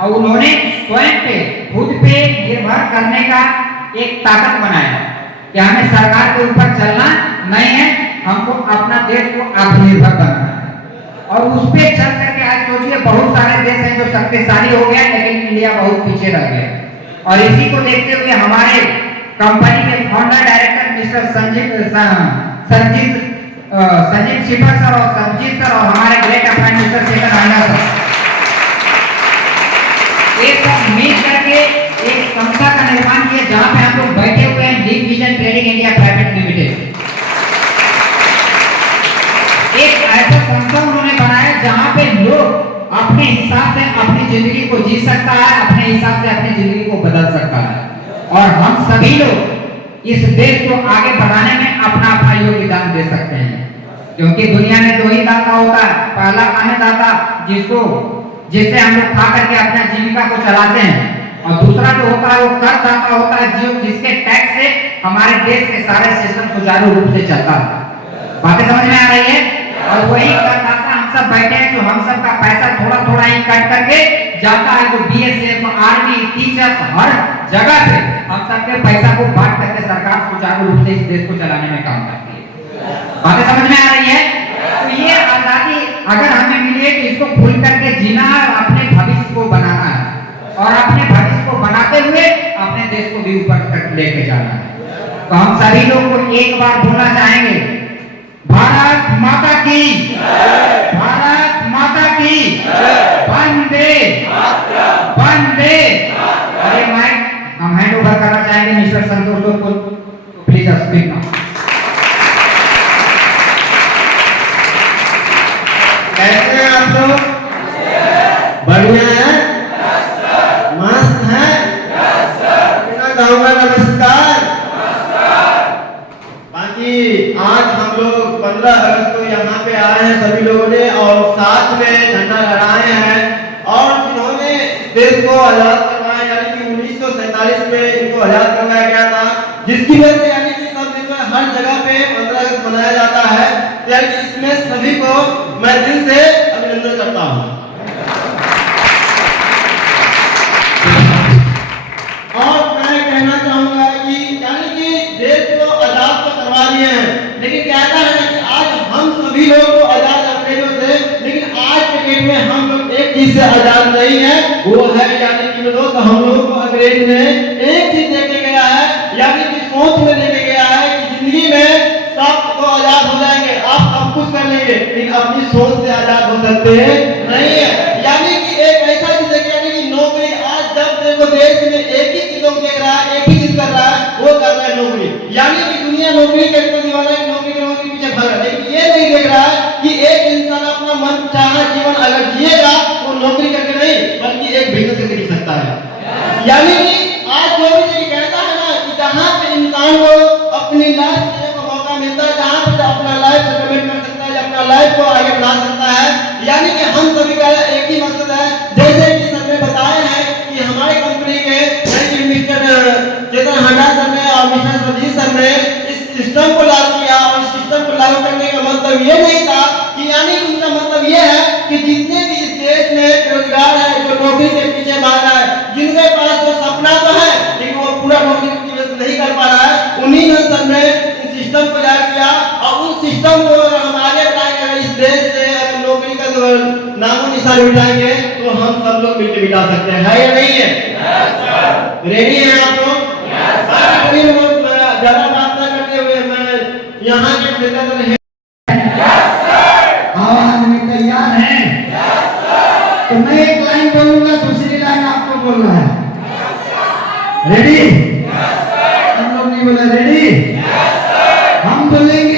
और उन्होंने स्वयं पे खुद पे निर्भर करने का एक ताकत बनाया कि हमें सरकार के ऊपर चलना नहीं है, हमको अपना देश को आत्मनिर्भर बनाना है। और उस पे चल करके आज सोचिए बहुत सारे देश हैं जो शक्तिशाली हो गया, लेकिन इंडिया बहुत पीछे रह गया। और इसी को देखते हुए हमारे कंपनी के founder director mister Sanjeev शिपर sir और संजीव सर और हमारे ग्रेट अप्लाइड मिस्टर शेखर आना सर, एक सब मिल करके एक संस्था का निर्माण किया जहां पे हम लोग बैठे हुए हैं, deep vision trading India private limited. एक ऐसा संस्था उन्होंने बनाया जहां पे लोग अपने हिसाब से अपनी जिंदगी को जी सकता है, अपने हिसाब से अपनी जिंदगी को बदल सकता है। और हम सभी लोग इस देश को आगे बढ़ाने में अपना अपना योगदान दे सकते हैं, क्योंकि दुनिया में दो ही दाता होता है, पहला अन्नदाता जिससे हम लोग खा करके अपना जीविका को चलाते हैं, और दूसरा जो होता है वो करदाता होता है जिसके टैक्स से हमारे देश के सारे सिस्टम सुचारू रूप से चलता है। बातें समझ में आ रही है? और वही करदाता हम सब बैठे हैं जो हम सब का पैसा थोड़ा थोड़ा ही कट करके जाता है, जो बीएसएफ, आर्मी, टीचर, हर जगह पे हम सबके पैसा को बांट करके सरकार सुचारू रूप से इस देश को चलाने में काम करती है। बातें समझ में आ रही है? तो ये आजादी अगर हमें मिली है तो इसको खुल करके जीना है और अपने भविष्य को बनाना है, और अपने भविष्य को बनाते हुए अपने देश को भी ऊपर तक लेके जाना है। तो हम सभी लोग को एक बार बोलना चाहेंगे, भारत माता की, भारत माता की, वंदे वंदे। अरे माइक हम हैंड ओवर करना चाहेंगे मिस्टर संतोष को, प्लीज स्पीक नाउ। कैसे हैं आप लोग? बढ़िया है, मस्त है। मैं कहूँगा नमस्कार। बाकी आज हम लोग 15 अगस्त को यहाँ पे आए हैं सभी लोगों ने, और साथ में झंडा लहराए हैं। और जिन्होंने देश को आजाद करवाया, यानी कि 1947 में इनको आजाद करवाया गया था, जिसकी वजह से यानी कि सब देश में हर जगह पे 15 अगस्त मनाया जाता है। यानी कि इसमें सभी को मैं दिल से अभिनंदन करता हूँ। और मैं कहना चाहूंगा कि यानी कि देश को आजाद तो करवा लिए हैं, लेकिन कहता है ना कि आज हम सभी लोग को आजाद अंग्रेजों से, लेकिन आज के डेट में हम लोग एक चीज से आजाद नहीं है, वो है यानी कि दोस्त हम लोगों को अंग्रेज ने एक चीज देके गया है, यानी कि सोच में देके गया है कि जिंदगी में सब तो आजाद हो जाएंगे, आप सब कुछ कर लेंगे, लेकिन अपनी सोच से आजाद हो सकते नहीं है। यानी कि एक ऐसा चीज है, यानी कि नौकरी, आज जब देखो देश में एक ही चीजों को देख रहा है, एक ही चीज कर रहा है, वो कर रहा है नौकरी। यानी कि दुनिया नौकरी के दीवाना है, नौकरी के पीछे भाग रहा है, लेकिन ये नहीं देख रहा है कि एक इंसान अपना मन चाहा जीवन अगर जिएगा वो नौकरी करके नहीं, बल्कि एक बिजनेस करके जी सकता है। यानी कि आज जो भी कहता है ना कि जहाँ पे इंसान को अपनी लाइफ जीने का मौका मिलता है, जहाँ पे अपना लाइफ सेटलमेंट कर सकता है, अपना लाइफ को आगे बढ़ा सकता है, यानी कि हम सभी का एक ही मकसद है। जैसे कि सर ने बताया है कि हमारी कंपनी के मिस्टर चेतन हांडा सर ने और मिस्टर संजीव सर ने इस सिस्टम को लागू किया, और इस सिस्टम को लागू करने का मतलब ये नहीं था कि यानी कि उनका मतलब ये है कि जितने भी इस देश में बेरोजगार है, जो नौकरी के पीछे भाग रहा है, जिनके पास जो सपना तो है लेकिन वो पूरा नौकरी की वजह से नहीं कर पा रहा है, उन्हीं ने सर ने इस सिस्टम को लागू किया। और उस सिस्टम को अगर हम आगे बढ़ाएंगे, इस देश से अगर नौकरी का नामो निशान मिटाएंगे, तो हम सब लोग मिलकर मिटा सकते हैं, है या नहीं है? रेडी है आप लोग? ज्यादा बात न करते हुए मैं यहाँ के तैयार हैं? तो मैं एक लाइन बोलूंगा, दूसरी लाइन आपको बोलना है। रेडी? हम लोग नहीं बोला रेडी? हम बोलेंगे